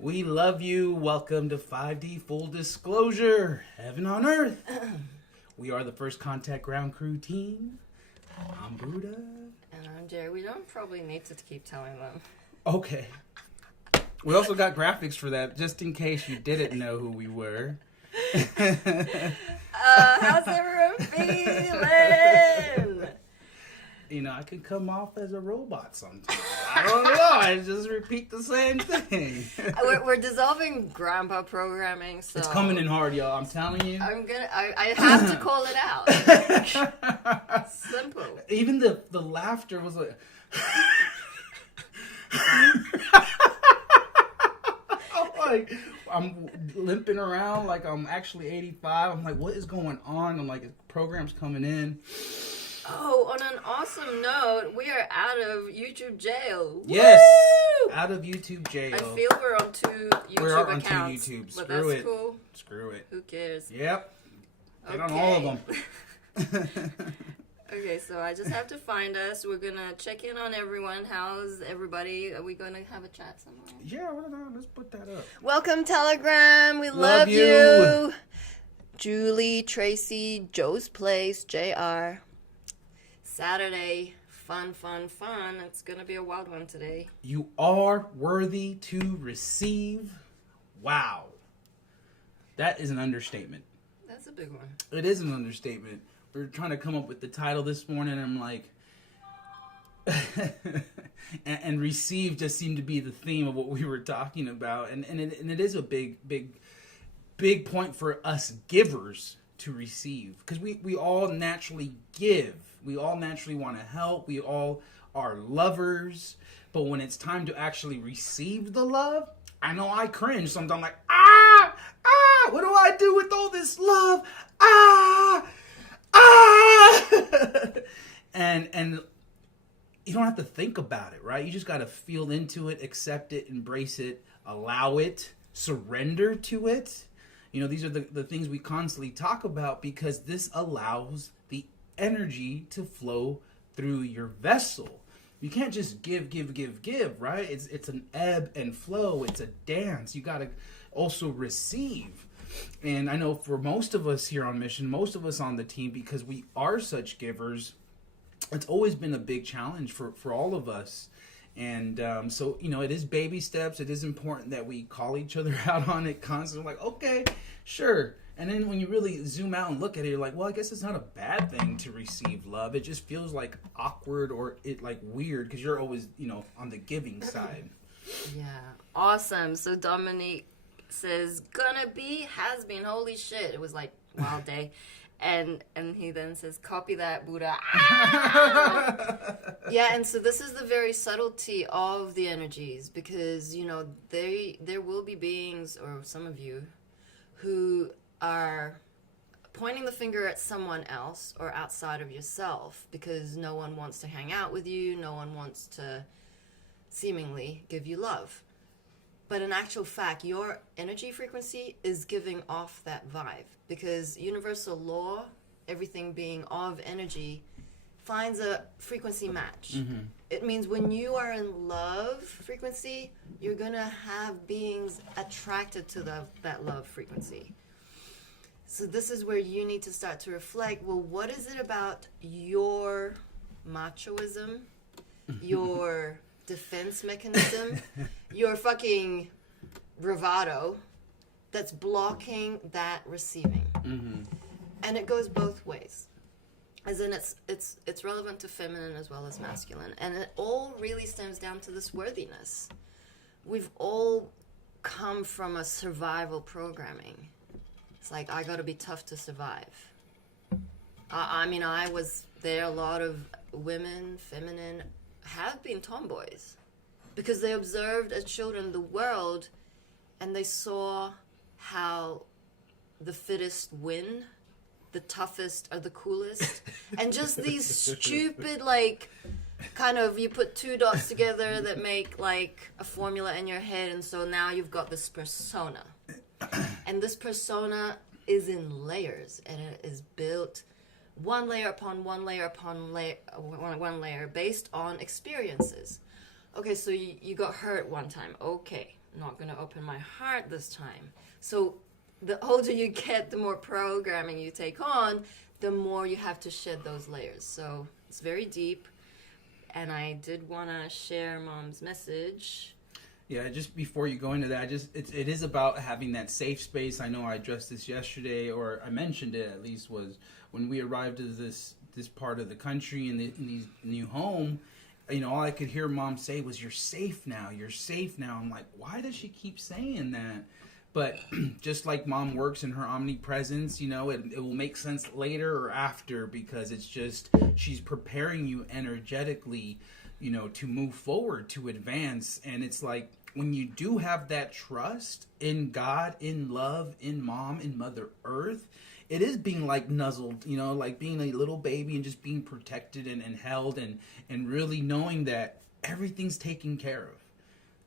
We love you. Welcome to 5D Full Disclosure. Heaven on Earth. We are the First Contact Ground Crew team. I'm Buddha. And I'm Jerry. We don't probably need to keep telling them. Okay. We also got graphics for that, just in case you didn't know who we were. How's everyone feeling? You know, I can come off as a robot sometimes. I don't know. I just repeat the same thing. We're dissolving grandpa programming, so It's coming in hard, y'all. I'm telling you. I have to call it out. Simple. Even the laughter was like... I'm limping around like I'm actually 85. I'm like, what is going on? I'm like, the program's coming in. Oh, on an awesome note, we are out of YouTube jail. Yes, Woo! out of YouTube jail. I feel we're on two YouTube accounts. Two YouTube. But Screw that's it. cool. Screw it. Who cares? Yep. Get Okay. on all of them. Okay, so I just have to find us. We're gonna check in on everyone. How's everybody? Are we gonna have a chat somewhere? Yeah, let's put that up. Welcome, Telegram. We love you. you. Julie, Tracy, Joe's Place, JR. Saturday. Fun. It's gonna be a wild one today. You are worthy to receive. Wow. That is an understatement. That's a big one. It is an understatement. We were trying to come up with the title this morning, and I'm like... and receive just seemed to be the theme of what we were talking about. And it is a big point for us givers to receive. Because we all naturally give. We all naturally want to help. We all are lovers. But when it's time to actually receive the love, I know I cringe sometimes. Like, what do I do with all this love? And you don't have to think about it, right? You just got to feel into it, accept it, embrace it, allow it, surrender to it. You know, these are the things we constantly talk about, because this allows the energy to flow through your vessel. You can't just give, right? It's an ebb and flow. It's a dance. You got to also receive. And I know for most of us here on Mission, most of us on the team, because we are such givers, it's always been a big challenge for all of us. And so, you know, it is baby steps. It is important that we call each other out on it constantly. Like, okay, sure. And then when you really zoom out and look at it, you're like, well, I guess it's not a bad thing to receive love. It just feels like awkward or it like weird because you're always, you know, on the giving side. Yeah. Awesome. So Dominique says, gonna be, has been, holy shit. It was like wild day. And he then says, copy that, Buddha. Yeah, and so this is the very subtlety of the energies, because, you know, there will be beings, or some of you, who are pointing the finger at someone else or outside of yourself because no one wants to hang out with you, no one wants to seemingly give you love. But in actual fact, your energy frequency is giving off that vibe, because universal law, everything being of energy, finds a frequency match. Mm-hmm. It means when you are in love frequency, you're going to have beings attracted to that love frequency. So this is where you need to start to reflect, well, what is it about your machoism, your defense mechanism, your fucking bravado that's blocking that receiving? Mm-hmm. And it goes both ways. As in, it's relevant to feminine as well as masculine. And it all really stems down to this worthiness. We've all come from a survival programming. It's like, I gotta be tough to survive. I mean, I was there. A lot of women, feminine, have been tomboys because they observed as children the world, and they saw how the fittest win, the toughest are the coolest, and just these stupid, like, kind of, you put two dots together that make like a formula in your head, and so now you've got this persona. And this persona is in layers, and it is built one layer upon one layer upon one layer based on experiences. Okay, so you got hurt one time. Okay, not going to open my heart this time. So the older you get, the more programming you take on, the more you have to shed those layers. So it's very deep. And I did want to share Mom's message. Yeah, just before you go into that, it is about having that safe space. I know I addressed this yesterday, or I mentioned it at least, was when we arrived to this part of the country in this new home. You know, all I could hear Mom say was, "You're safe now. You're safe now." I'm like, why does she keep saying that? But just like Mom works in her omnipresence, you know, it will make sense later or after, because it's just she's preparing you energetically, you know, to move forward, to advance. And it's like, when you do have that trust in God, in love, in Mom, in Mother Earth, it is being like nuzzled, you know, like being a little baby and just being protected and held, and really knowing that everything's taken care of.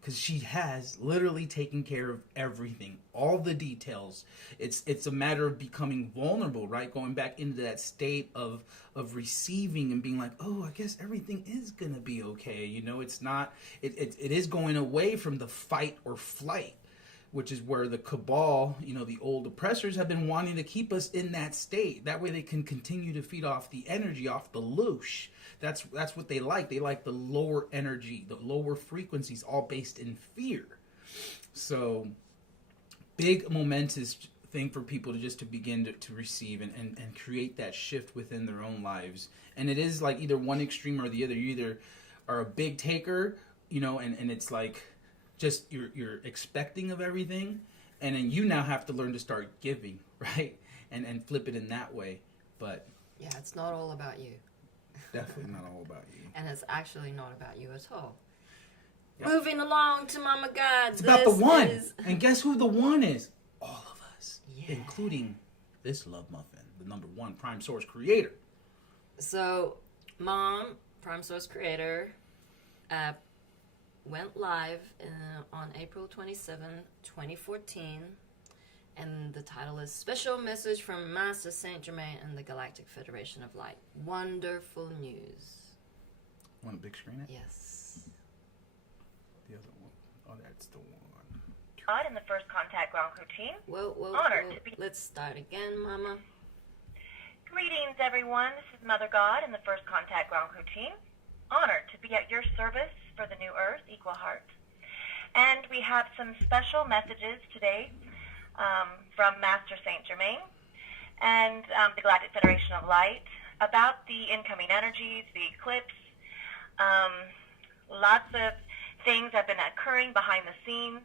Because she has literally taken care of everything, all the details. It's a matter of becoming vulnerable, right? Going back into that state of receiving and being like, oh, I guess everything is gonna be okay. You know, it's not. It is going away from the fight or flight, which is where the cabal, you know, the old oppressors have been wanting to keep us in that state. That way they can continue to feed off the energy, off the loosh. That's what they like. They like the lower energy, the lower frequencies, all based in fear. So, big momentous thing for people to begin to receive and create that shift within their own lives. And it is like either one extreme or the other. You either are a big taker, you know, and it's like just you're expecting of everything, and then you now have to learn to start giving, right? And flip it in that way. But yeah, it's not all about you. Definitely not all about you. And it's actually not about you at all. Yep. Moving along to Mama God. It's about the one. And guess who the one is? All of us. Yeah. Including this love muffin, the #1 Prime Source creator. So, Mom, Prime Source creator, went live on April 27, 2014. And the title is Special Message from Master Saint Germain and the Galactic Federation of Light. Wonderful news. Want a big screen it? Yes. The other one. Oh, that's the one. God in the First Contact Ground Routine. Whoa. Honored to be... Let's start again, Mama. Greetings, everyone. This is Mother God in the First Contact Ground Routine. Honored to be at your service for the New Earth, Equal Heart. And we have some special messages today from Master Saint Germain and the Galactic Federation of Light about the incoming energies, the eclipse. Lots of things have been occurring behind the scenes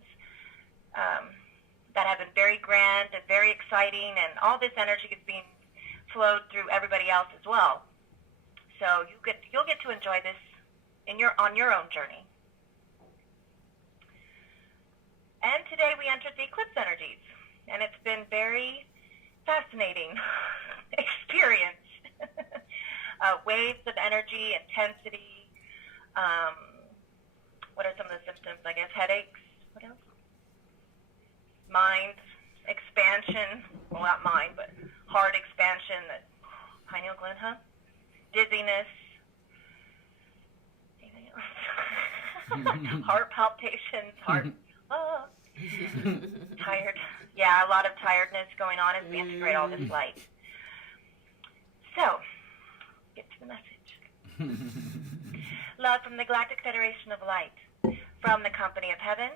that have been very grand and very exciting, and all this energy is being flowed through everybody else as well. So you'll get to enjoy this on your own journey. And today we entered the eclipse energies, and it's been very fascinating experience. Waves of energy, intensity. What are some of the symptoms? I guess headaches. What else? Mind expansion. Well, not mind, but heart expansion. Pineal gland, huh? Dizziness. Anything else? Heart palpitations. Heart. Tired. Yeah, a lot of tiredness going on as we integrate all this light. So, get to the message. Love from the Galactic Federation of Light, from the Company of Heaven,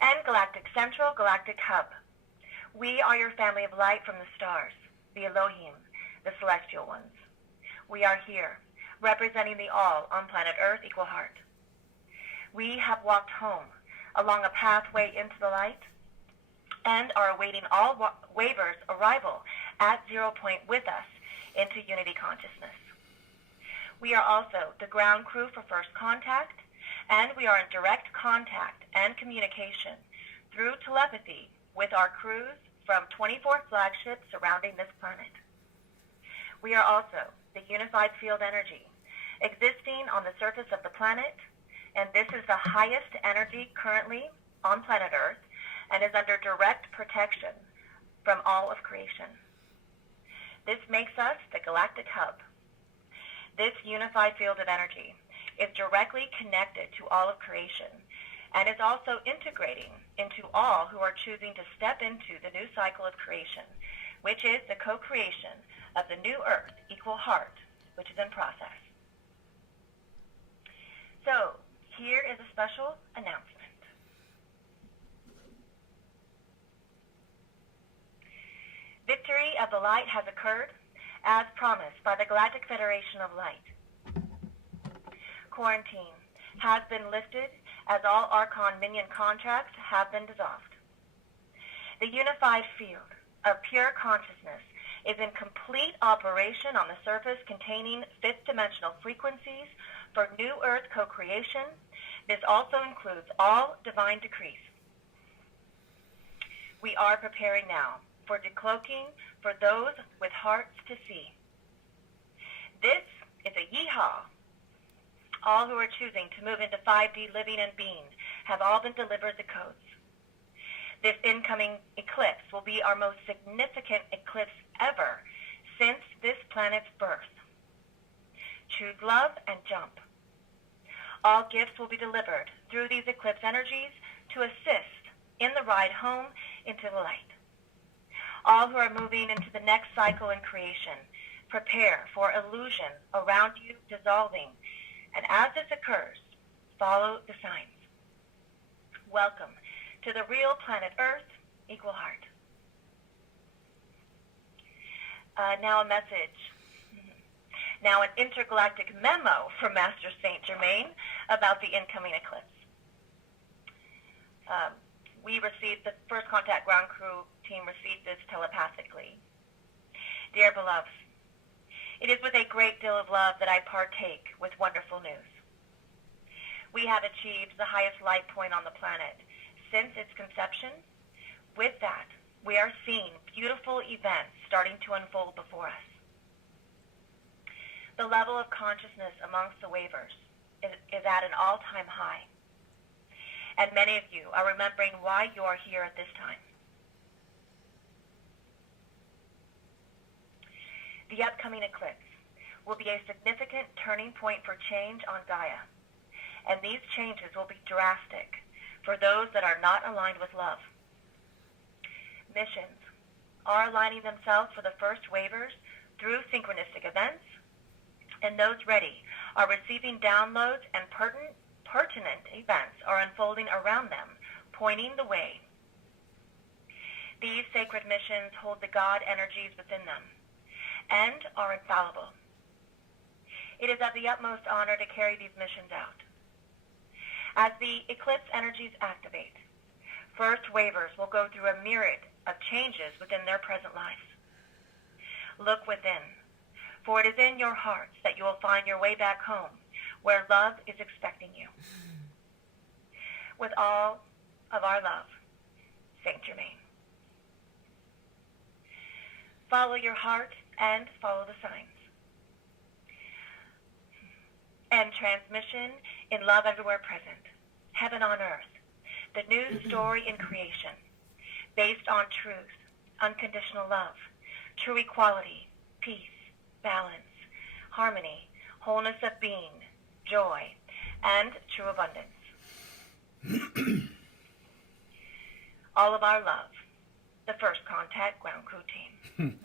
and Galactic Central, Galactic Hub. We are your family of light from the stars, the Elohim, the celestial ones. We are here, representing the all on planet Earth, Equal Heart. We have walked home along a pathway into the light and are awaiting all waivers' arrival at 0 point with us into unity consciousness. We are also the ground crew for First Contact, and we are in direct contact and communication through telepathy with our crews from 24 flagships surrounding this planet. We are also the unified field energy existing on the surface of the planet, and this is the highest energy currently on planet Earth and is under direct protection from all of creation. This makes us the Galactic Hub. This unified field of energy is directly connected to all of creation and is also integrating into all who are choosing to step into the new cycle of creation, which is the co-creation of the new earth, equal heart, which is in process. So, here is a special announcement. Victory of the light has occurred, as promised by the Galactic Federation of Light. Quarantine has been lifted as all Archon minion contracts have been dissolved. The unified field of pure consciousness is in complete operation on the surface containing fifth dimensional frequencies for new earth co-creation. This also includes all divine decrees. We are preparing now for decloaking for those with hearts to see. This is a yeehaw. All who are choosing to move into 5D living and being have all been delivered the codes. This incoming eclipse will be our most significant eclipse ever since this planet's birth. Choose love and jump. All gifts will be delivered through these eclipse energies to assist in the ride home into the light. All who are moving into the next cycle in creation, prepare for illusion around you dissolving. And as this occurs, follow the signs. Welcome to the real planet Earth, equal heart. Now a message. Now an intergalactic memo from Master Saint Germain about the incoming eclipse. We received, the First Contact Ground Crew team received this telepathically. Dear beloveds, it is with a great deal of love that I partake with wonderful news. We have achieved the highest light point on the planet since its conception. With that, we are seeing beautiful events starting to unfold before us. The level of consciousness amongst the wavers is at an all-time high. And many of you are remembering why you are here at this time. The upcoming eclipse will be a significant turning point for change on Gaia. And these changes will be drastic for those that are not aligned with love. Missions are aligning themselves for the first wavers through synchronistic events, and those ready are receiving downloads, and pertinent events are unfolding around them, pointing the way. These sacred missions hold the God energies within them and are infallible. It is of the utmost honor to carry these missions out. As the eclipse energies activate, first wavers will go through a myriad of changes within their present lives. Look within, for it is in your hearts that you will find your way back home, where love is expecting you. With all of our love, Saint Germain. Follow your heart and follow the signs. And transmission in love everywhere present, heaven on earth, the new story in creation, based on truth, unconditional love, true equality, peace, balance, harmony, wholeness of being, joy, and true abundance. All of our love, the First Contact Ground Crew team.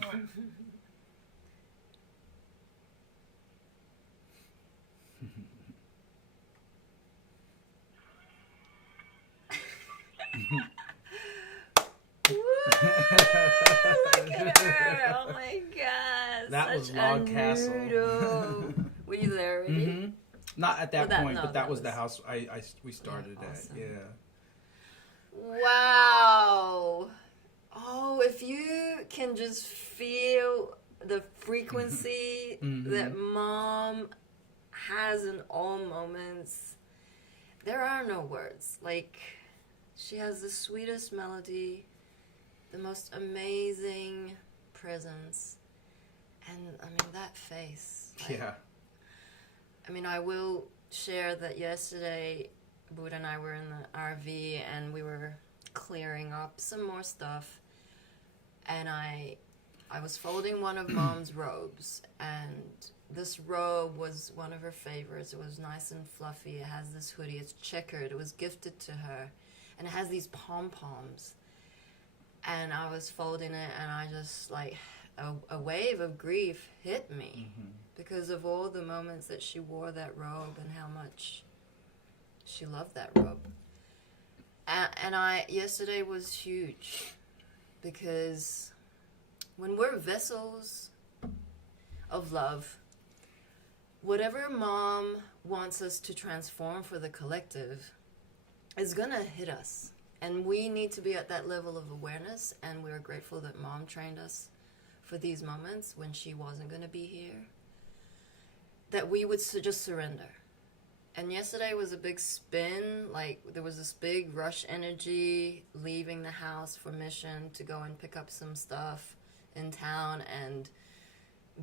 Woo! Look at her! Oh my god! That was Log Castle. Were you there already? Mm-hmm. Not at that point, no, but that was the house we started awesome. at. Yeah. Wow! Oh, if you can just feel the frequency that Mom has in all moments, there are no words. Like, she has the sweetest melody, the most amazing presence, and I mean that face. Like, Yeah. I mean, I will share that yesterday, Buddha and I were in the RV and we were clearing up some more stuff, and I was folding one of Mom's robes, and this robe was one of her favorites. It was nice and fluffy. It has this hoodie. It's checkered. It was gifted to her. And it has these pom-poms. And I was folding it, and I just, like, a wave of grief hit me. Because of all the moments that she wore that robe and how much she loved that robe. And yesterday was huge. Because when we're vessels of love, whatever mom wants us to transform for the collective is going to hit us. And we need to be at that level of awareness. And we're grateful that mom trained us for these moments when she wasn't going to be here. That we would just surrender. And yesterday was a big spin. Like, there was this big rush energy leaving the house for mission to go and pick up some stuff in town. And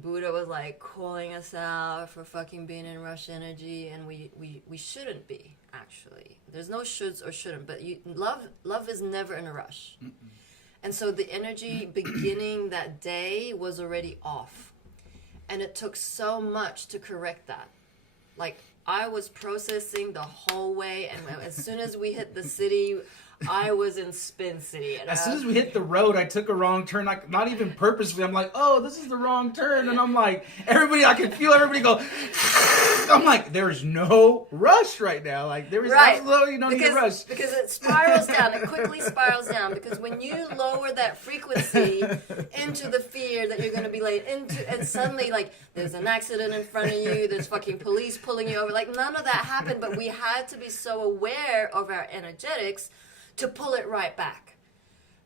Buddha was, like, calling us out for fucking being in rush energy. And we shouldn't be, actually. There's no shoulds or shouldn't. But love is never in a rush. And so the energy beginning that day was already off. And it took so much to correct that. Like, I was processing the whole way, and as soon as we hit the city, I was in Spin City. And as soon as we hit the road, I took a wrong turn, like, not even purposely. I'm like, oh, this is the wrong turn. And I'm like, I can feel everybody go, I'm like, there's no rush right now. Like, there is absolutely no need to rush. Because it spirals down. It quickly spirals down. Because when you lower that frequency into the fear that you're going to be late into, and suddenly, like, there's an accident in front of you, there's fucking police pulling you over. Like, none of that happened, but we had to be so aware of our energetics to pull it right back.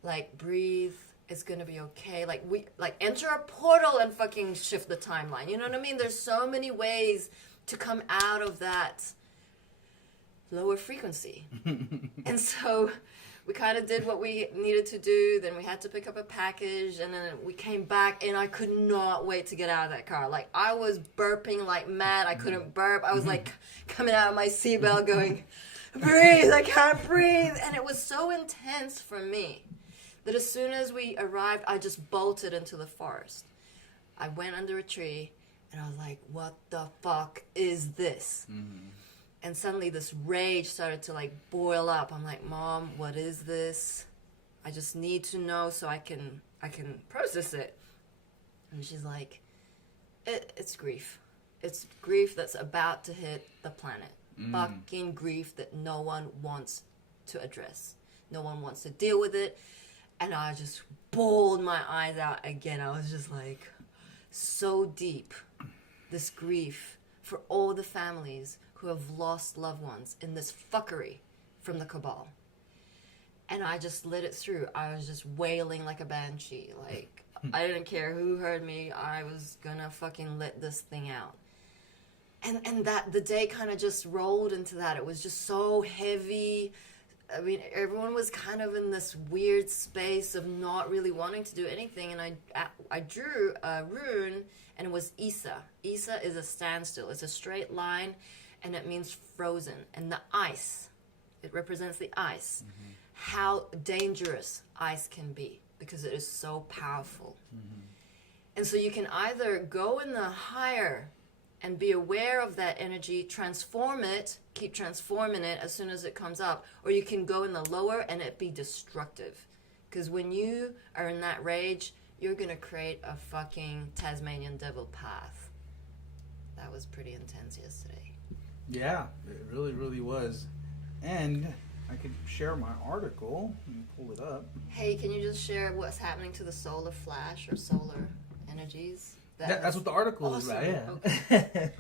Like, breathe. It's gonna be okay. Like enter a portal and fucking shift the timeline. You know what I mean? There's so many ways to come out of that lower frequency. And so we kind of did what we needed to do. Then we had to pick up a package, and then we came back, and I could not wait to get out of that car. Like, I was burping like mad. I couldn't burp. I was like coming out of my seatbelt going, breathe, I can't breathe. And it was so intense for me that as soon as we arrived, I just bolted into the forest. I went under a tree, and I was like, what the fuck is this? And suddenly this rage started to, like, boil up. I'm like, Mom, what is this? I just need to know so I can process it. And she's like, it's grief. It's grief that's about to hit the planet. Fucking grief that no one wants to address. No one wants to deal with it. And I just bawled my eyes out again. I was just like, so deep. This grief for all the families who have lost loved ones in this fuckery from the cabal. And I just let it through. I was just wailing like a banshee. Like, I didn't care who heard me. I was gonna fucking let this thing out. And that the day kind of just rolled into that. It was just so heavy. I mean, everyone was kind of in this weird space of not really wanting to do anything. And I drew a rune, and it was Isa. Isa is a standstill. It's a straight line, and it means frozen. And the ice, it represents the ice. How dangerous ice can be, because it is so powerful. And so you can either go in the higher and be aware of that energy, transform it, keep transforming it as soon as it comes up, or you can go in the lower and it be destructive. Because when you are in that rage, you're going to create a fucking Tasmanian devil path. That was pretty intense yesterday. Yeah, it really, really was. And I could share my article and pull it up. Hey, can you just share what's happening to the solar flash or solar energies? That's what the article is about, yeah. Okay.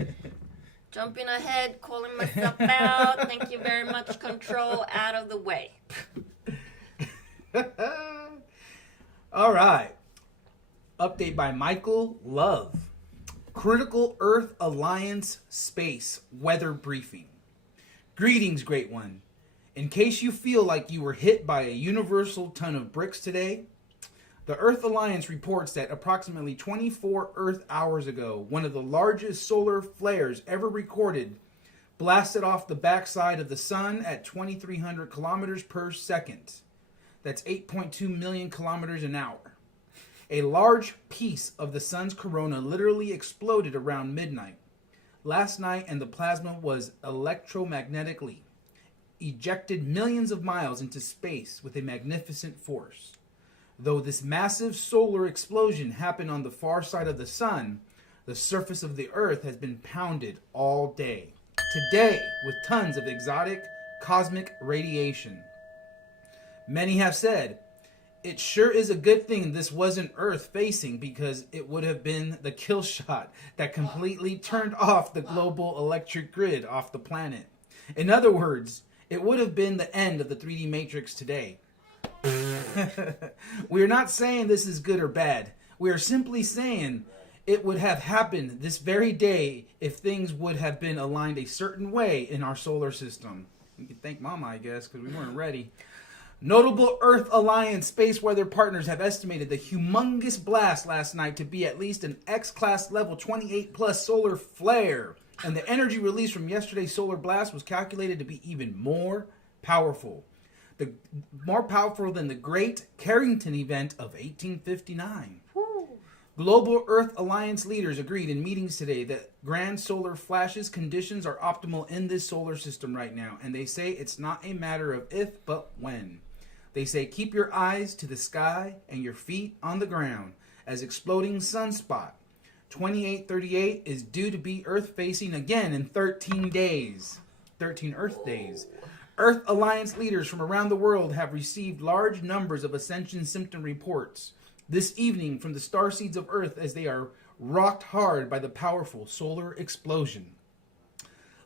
Jumping ahead, calling myself out. Thank you very much. Control out of the way. All right. Update by Michael Love. Critical Earth Alliance Space Weather Briefing. Greetings, Great One. In case you feel like you were hit by a universal ton of bricks today, the Earth Alliance reports that approximately 24 Earth hours ago, one of the largest solar flares ever recorded blasted off the backside of the sun at 2,300 kilometers per second. That's 8.2 million kilometers an hour. A large piece of the sun's corona literally exploded around midnight last night, and the plasma was electromagnetically ejected millions of miles into space with a magnificent force. Though this massive solar explosion happened on the far side of the sun, the surface of the Earth has been pounded all day. Today, with tons of exotic cosmic radiation. Many have said, it sure is a good thing this wasn't Earth facing, because it would have been the kill shot that completely turned off the global electric grid off the planet. In other words, it would have been the end of the 3D Matrix today. We are not saying this is good or bad. We are simply saying it would have happened this very day if things would have been aligned a certain way in our solar system. You can thank Mama, I guess, because we weren't ready. Notable Earth Alliance space weather partners have estimated the humongous blast last night to be at least an X-class level 28 plus solar flare. And the energy released from yesterday's solar blast was calculated to be even more powerful. More powerful than the Great Carrington event of 1859. Woo. Global Earth Alliance leaders agreed in meetings today that grand solar flashes conditions are optimal in this solar system right now. And they say it's not a matter of if, but when. They say keep your eyes to the sky and your feet on the ground, as exploding sunspot 2838 is due to be Earth facing again in 13 days. 13 Earth days. Earth Alliance leaders from around the world have received large numbers of Ascension symptom reports this evening from the starseeds of Earth as they are rocked hard by the powerful solar explosion.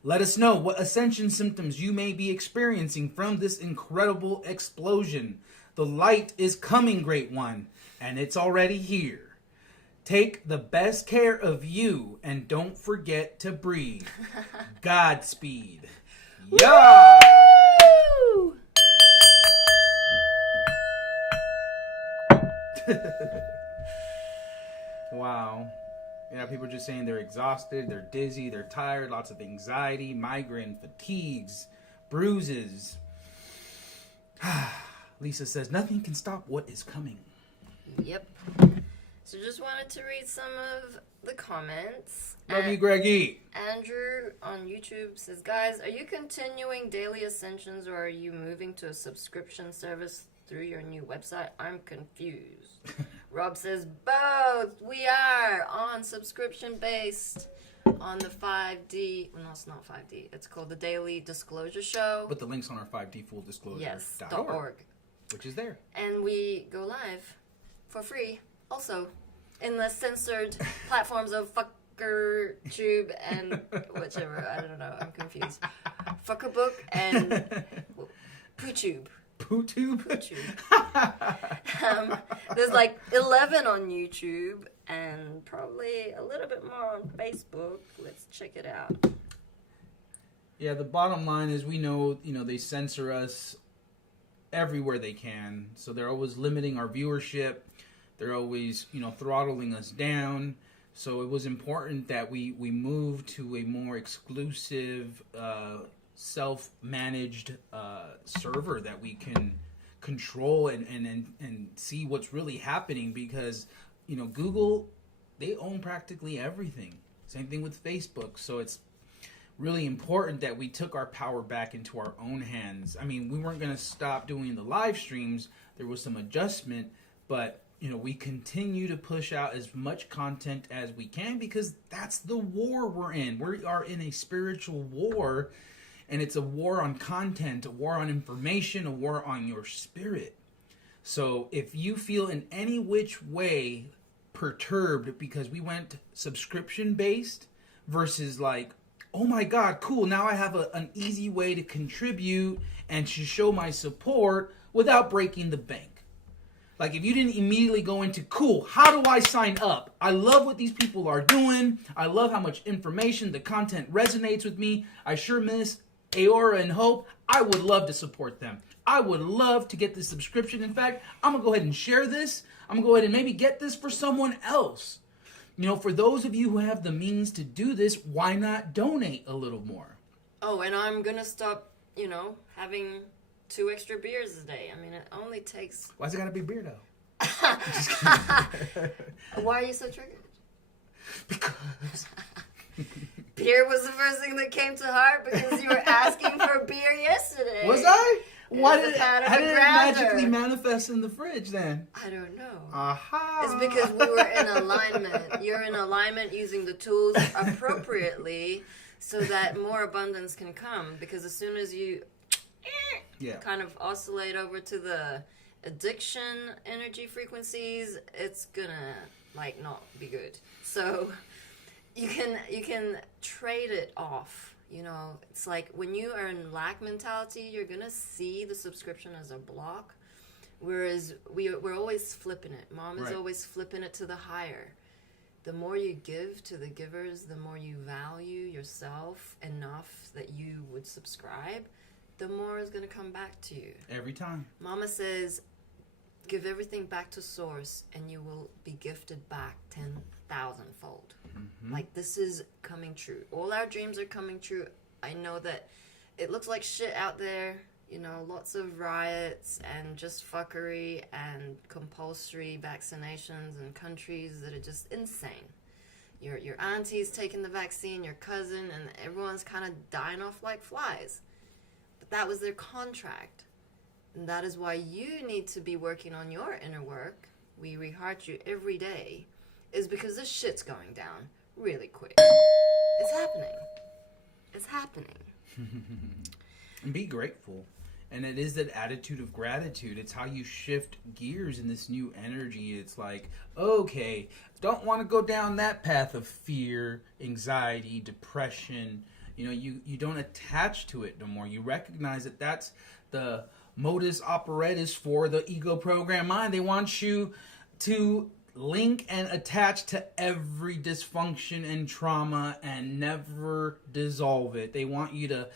Let us know what Ascension symptoms you may be experiencing from this incredible explosion. The light is coming, Great One, and it's already here. Take the best care of you and don't forget to breathe. Godspeed. Yeah! Woo! Wow. Yeah, people are just saying they're exhausted, they're dizzy, they're tired, lots of anxiety, migraine, fatigues, bruises. Lisa says, nothing can stop what is coming. Yep. So just wanted to read some of the comments. Love you, Greggy. Andrew on YouTube says, guys, are you continuing daily ascensions or are you moving to a subscription service through your new website? I'm confused. Rob says, both. We are on subscription based on the 5D. No, it's not 5D. It's called the Daily Disclosure Show. Put the links on our 5D full disclosure. Yes, .org. Which is there. And we go live for free also in the censored platforms of FuckerTube and whichever. I don't know. I'm confused. Fuckerbook and PooTube. PooTube? PooTube. There's like 11 on YouTube and probably a little bit more on Facebook. Let's check it out. Yeah, the bottom line is we know, they censor us everywhere they can. So they're always limiting our viewership. They're always, throttling us down. So it was important that we move to a more exclusive, self-managed server that we can control and see what's really happening, because Google, they own practically everything. Same thing with Facebook. So it's really important that we took our power back into our own hands. I mean, we weren't going to stop doing the live streams. There was some adjustment, but we continue to push out as much content as we can, because that's the war we're in. We are in a spiritual war. And it's a war on content, a war on information, a war on your spirit. So if you feel in any which way perturbed because we went subscription-based versus like, oh my God, cool, now I have an easy way to contribute and to show my support without breaking the bank. Like if you didn't immediately go into, cool, how do I sign up? I love what these people are doing. I love how much information, the content resonates with me. I sure miss Aora and Hope. I would love to support them. I would love to get this subscription. In fact, I'm going to go ahead and share this. I'm going to go ahead and maybe get this for someone else. For those of you who have the means to do this, why not donate a little more? Oh, and I'm going to stop, having 2 extra beers a day. I mean, it only takes... Why's it got to be beer, though? Why are you so triggered? Because Beer was the first thing that came to heart because you were asking for beer yesterday. was I? Why It's did a pat of how the did it grounder. magically manifest in the fridge then? I don't know. Aha! It's because we were in alignment. You're in alignment using the tools appropriately so that more abundance can come. Because as soon as you kind of oscillate over to the addiction energy frequencies, it's gonna like not be good. So you can trade it off. You know, it's like when you are in lack mentality, you're gonna see the subscription as a block. Whereas we're always flipping it. Mom is always flipping it to the higher. The more you give to the givers, the more you value yourself enough that you would subscribe, the more is going to come back to you. Every time. Mama says, give everything back to source and you will be gifted back 10,000-fold. Mm-hmm. Like, this is coming true. All our dreams are coming true. I know that it looks like shit out there. You know, lots of riots and just fuckery and compulsory vaccinations in countries that are just insane. Your auntie's taking the vaccine, your cousin, and everyone's kind of dying off like flies. But that was their contract. And that is why you need to be working on your inner work. We reheart you every day. Is because this shit's going down really quick. It's happening. It's happening. And be grateful. And it is that attitude of gratitude. It's how you shift gears in this new energy. It's like, okay, don't want to go down that path of fear, anxiety, depression. You know, you don't attach to it no more. You recognize that that's the modus operandi for the ego program mind. They want you to link and attach to every dysfunction and trauma and never dissolve it. They want you to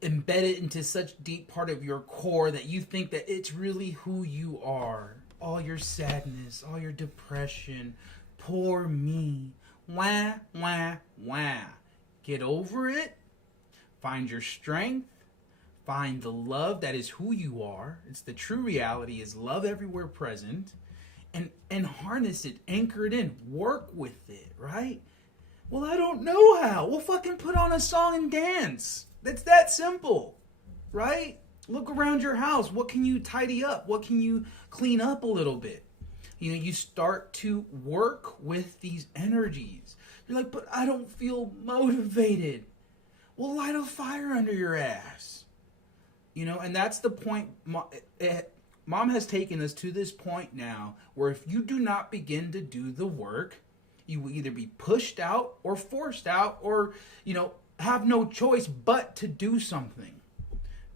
embed it into such deep part of your core that you think that it's really who you are. All your sadness, all your depression, poor me, wah, wah, wah. Get over it. Find your strength. Find the love that is who you are. It's the true reality is love everywhere present. And harness it, anchor it in, work with it, right? Well, I don't know how. Well, fucking put on a song and dance. That's that simple, right? Look around your house. What can you tidy up? What can you clean up a little bit? You know, you start to work with these energies. You're like, but I don't feel motivated. Well, light a fire under your ass. You know, and that's the point. Mom has taken us to this point now where if you do not begin to do the work, you will either be pushed out or forced out or, you know, have no choice but to do something.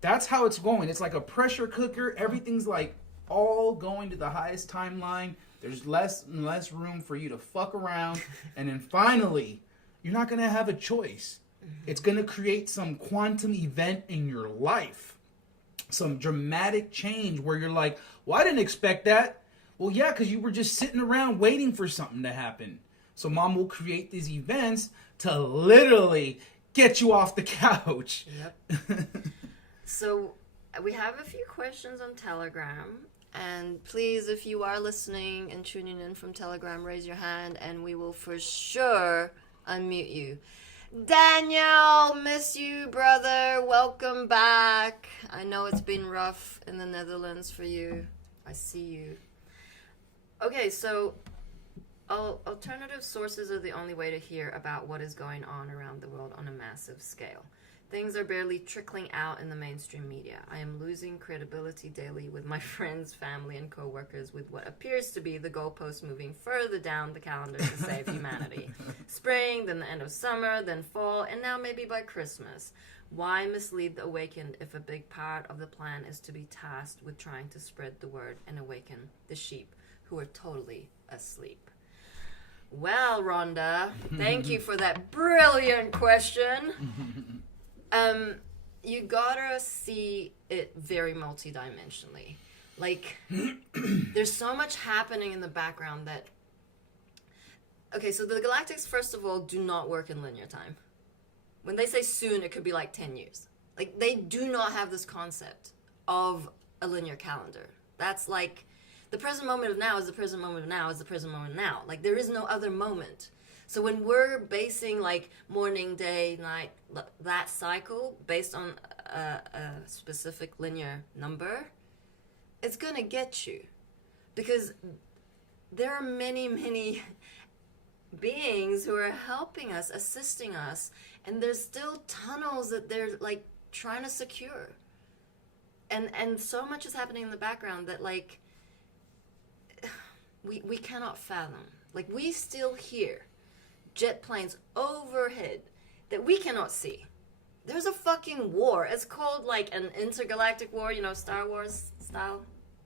That's how it's going. It's like a pressure cooker. Everything's like all going to the highest timeline. There's less and less room for you to fuck around. And then finally, you're not going to have a choice. It's going to create some quantum event in your life. Some dramatic change where you're like, well, I didn't expect that. Well, yeah, because you were just sitting around waiting for something to happen. So mom will create these events to literally get you off the couch. Yep. So we have a few questions on Telegram. And please, if you are listening and tuning in from Telegram, raise your hand and we will for sure unmute you. Daniel, miss you, brother. Welcome back. I know it's been rough in the Netherlands for you. I see you. Okay, so alternative sources are the only way to hear about what is going on around the world on a massive scale. Things are barely trickling out in the mainstream media. I am losing credibility daily with my friends, family, and co-workers with what appears to be the goalposts moving further down the calendar to save humanity. Spring, then the end of summer, then fall, and now maybe by Christmas. Why mislead the awakened if a big part of the plan is to be tasked with trying to spread the word and awaken the sheep who are totally asleep? Well, Rhonda, thank you for that brilliant question. You gotta see it very multidimensionally. Like, there's so much happening in the background that... Okay, so the galactics, first of all, do not work in linear time. When they say soon, it could be like 10 years. Like, they do not have this concept of a linear calendar. That's like... The present moment of now is the present moment of now is the present moment of now. Like, there is no other moment. So when we're basing, like, morning, day, night, that cycle based on a specific linear number, it's gonna get you. Because there are many, many beings who are helping us, assisting us, and there's still tunnels that they're, like, trying to secure. And so much is happening in the background that, like, we cannot fathom. Like, we still hear jet planes overhead that we cannot see. There's a fucking war. It's called, like, an intergalactic war, you know, Star Wars style.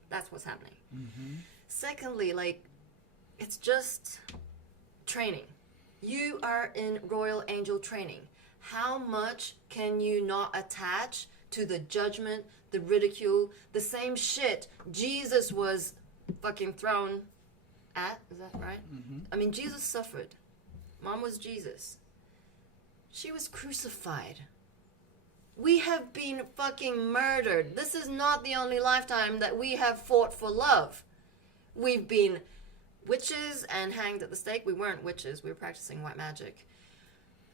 That's what's happening. Mm-hmm. Secondly, like, it's just training. You are in Royal Angel training. How much can you not attach to the judgment, the ridicule, the same shit Jesus was fucking thrown at? Is that right? Mm-hmm. I mean, Jesus suffered. Mom was Jesus. She was crucified. We have been fucking murdered. This is not the only lifetime that we have fought for love. We've been witches and hanged at the stake. We weren't witches. We were practicing white magic.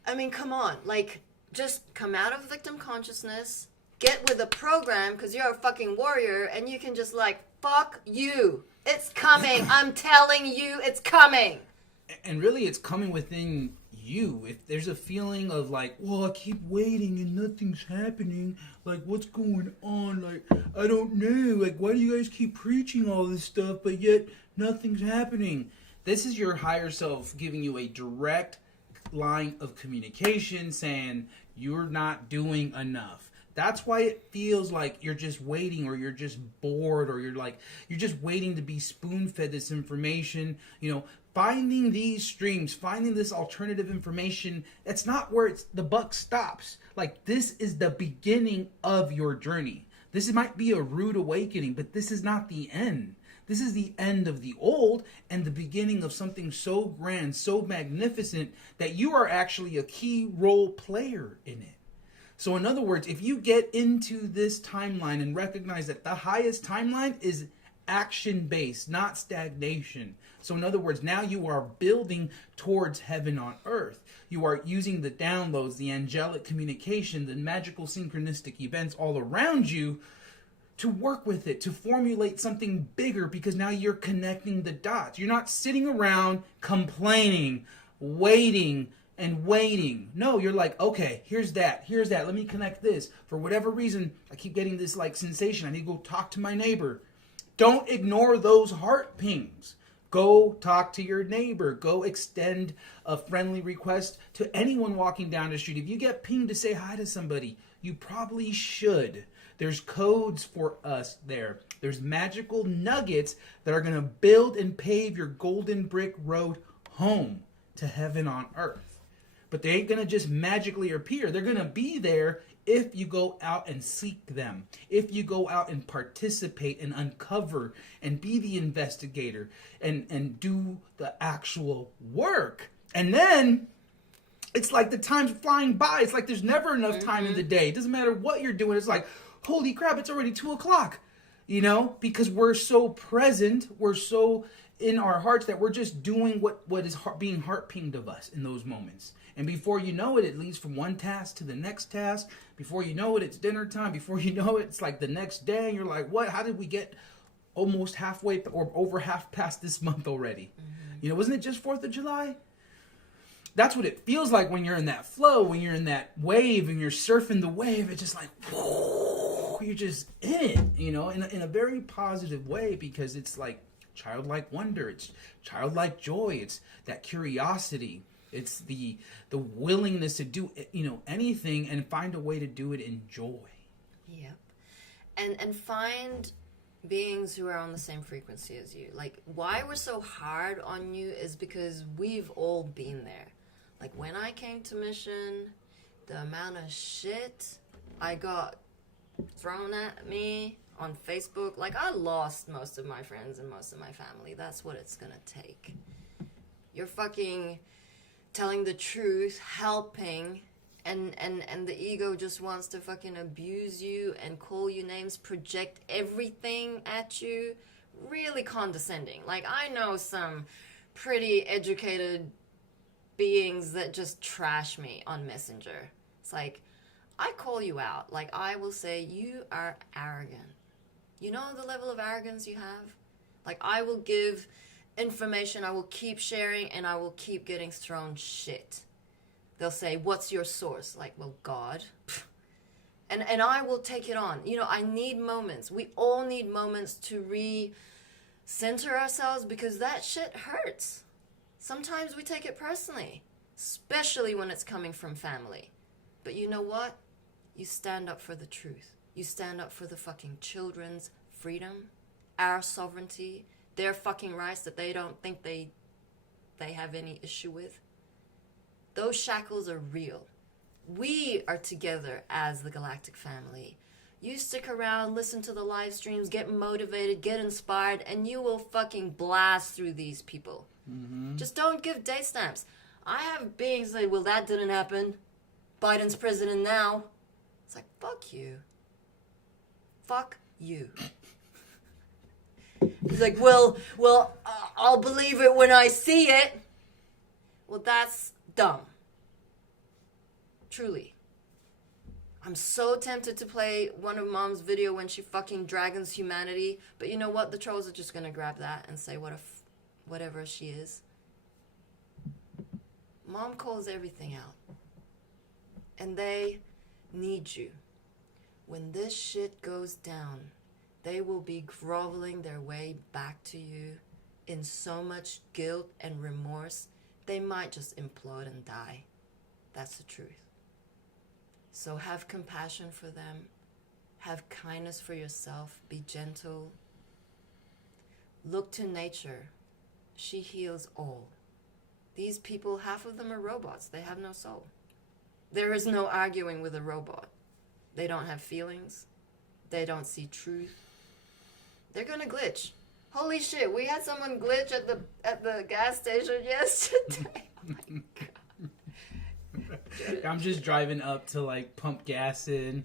I mean, come on. Like, just come out of victim consciousness, get with a program, because you're a fucking warrior, and you can just, like, fuck you. It's coming. I'm telling you, it's coming. And really, it's coming within you. If there's a feeling of, like, well, I keep waiting and nothing's happening, like, what's going on? Like, I don't know. Like, why do you guys keep preaching all this stuff, but yet nothing's happening? This is your higher self giving you a direct line of communication saying you're not doing enough. That's why it feels like you're just waiting, or you're just bored, or you're just waiting to be spoon-fed this information. You know, finding these streams, finding this alternative information, that's not where the buck stops. Like, this is the beginning of your journey. This might be a rude awakening, but this is not the end. This is the end of the old and the beginning of something so grand, so magnificent, that you are actually a key role player in it. So in other words, if you get into this timeline and recognize that the highest timeline is action-based, not stagnation. So in other words, now you are building towards heaven on earth. You are using the downloads, the angelic communication, the magical synchronistic events all around you to work with it, to formulate something bigger, because now you're connecting the dots. You're not sitting around complaining, waiting, and waiting. No, you're like, okay, here's that. Let me connect this. For whatever reason, I keep getting this, like, sensation. I need to go talk to my neighbor. Don't ignore those heart pings. Go talk to your neighbor. Go extend a friendly request to anyone walking down the street. If you get pinged to say hi to somebody, you probably should. There's codes for us there. There's magical nuggets that are going to build and pave your golden brick road home to heaven on earth. But they ain't going to just magically appear. They're going to be there if you go out and seek them. If you go out and participate and uncover and be the investigator and do the actual work. And then it's like the time's flying by. It's like there's never enough time in the day. It doesn't matter what you're doing. It's like, holy crap, it's already 2:00. You know, because we're so present, we're so in our hearts that we're just doing what is being heart pinged of us in those moments. And before you know it, it leads from one task to the next task. Before you know it, it's dinner time. Before you know it, it's like the next day. And you're like, what? How did we get almost halfway or over half past this month already? Mm-hmm. You know, wasn't it just 4th of July? That's what it feels like when you're in that flow, when you're in that wave and you're surfing the wave. It's just like, whoa, you're just in it, you know, in a very positive way, because it's like childlike wonder. It's childlike joy. It's that curiosity. It's the willingness to do, you know, anything and find a way to do it in joy. Yep. And find beings who are on the same frequency as you. Like, why we're so hard on you is because we've all been there. Like, when I came to Mission, the amount of shit I got thrown at me on Facebook, like, I lost most of my friends and most of my family. That's what it's gonna take. You're fucking telling the truth, helping, and the ego just wants to fucking abuse you and call you names, project everything at you, really condescending. Like, I know some pretty educated beings that just trash me on Messenger. It's like, I call you out. Like, I will say, you are arrogant. You know the level of arrogance you have? Like, I will give information, I will keep sharing, and I will keep getting thrown shit. They'll say, what's your source? Like, well, God. And I will take it on. You know, I need moments. We all need moments to re-center ourselves because that shit hurts. Sometimes we take it personally, especially when it's coming from family. But you know what? You stand up for the truth. You stand up for the fucking children's freedom, our sovereignty, their fucking rights that they don't think they have any issue with. Those shackles are real. We are together as the galactic family. You stick around, listen to the live streams, get motivated, get inspired, and you will fucking blast through these people. Mm-hmm. Just don't give date stamps. I have beings say, well, that didn't happen. Biden's president now. It's like, fuck you. Fuck you. He's like, well, I'll believe it when I see it. Well, that's dumb. Truly. I'm so tempted to play one of Mom's video when she fucking dragons humanity, but you know what? The trolls are just gonna grab that and say whatever she is. Mom calls everything out. And they need you. When this shit goes down, they will be groveling their way back to you in so much guilt and remorse, they might just implode and die. That's the truth. So have compassion for them. Have kindness for yourself. Be gentle. Look to nature. She heals all. These people, half of them are robots. They have no soul. There is no arguing with a robot. They don't have feelings. They don't see truth. They're gonna glitch. Holy shit, we had someone glitch at the gas station yesterday. Oh my God. I'm just driving up to like pump gas in,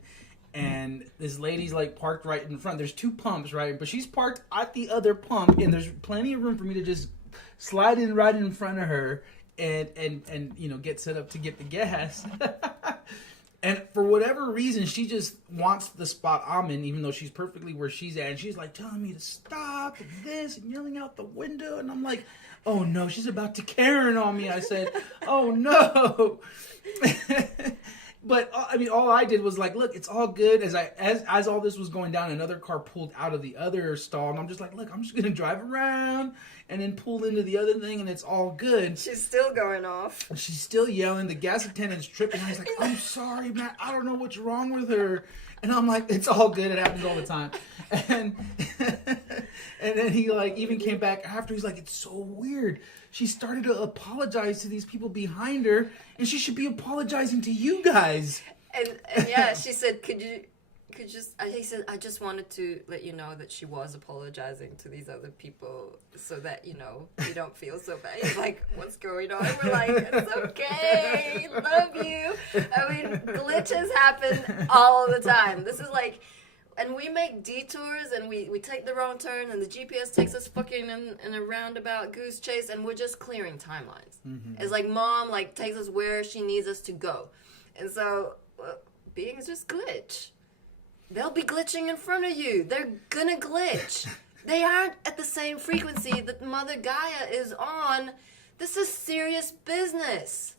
and this lady's like parked right in front. There's two pumps, right? But she's parked at the other pump, and there's plenty of room for me to just slide in right in front of her and you know, get set up to get the gas. And for whatever reason, she just wants the spot I'm in, even though she's perfectly where she's at. And she's like telling me to stop and this and yelling out the window. And I'm like, oh no, she's about to Karen on me. I said, oh no. But I mean, all I did was like, look, it's all good. As all this was going down, another car pulled out of the other stall, and I'm just like, look, I'm just gonna drive around and then pull into the other thing, and it's all good. She's still going off. She's still yelling. The gas attendant's tripping. I was like, I'm sorry, man. I don't know what's wrong with her. And I'm like, it's all good. It happens all the time. And and then he like even came back after. He's like, it's so weird. She started to apologize to these people behind her, and she should be apologizing to you guys. And yeah, she said, he said, I just wanted to let you know that she was apologizing to these other people so that, you know, you don't feel so bad. He's like, what's going on? We're like, it's okay. Love you. I mean, glitches happen all the time. This is like, and we make detours and we take the wrong turn and the GPS takes us fucking in a roundabout goose chase and we're just clearing timelines. Mm-hmm. It's like mom like takes us where she needs us to go. And so beings just glitch. They'll be glitching in front of you. They're gonna glitch. They aren't at the same frequency that Mother Gaia is on. This is serious business.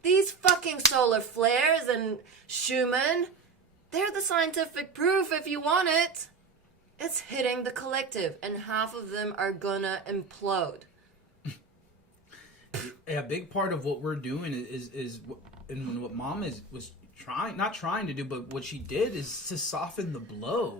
These fucking solar flares and Schumann, they're the scientific proof if you want it. It's hitting the collective, and half of them are gonna implode. A big part of what we're doing is and what Mom was not trying to do, but what she did is to soften the blow.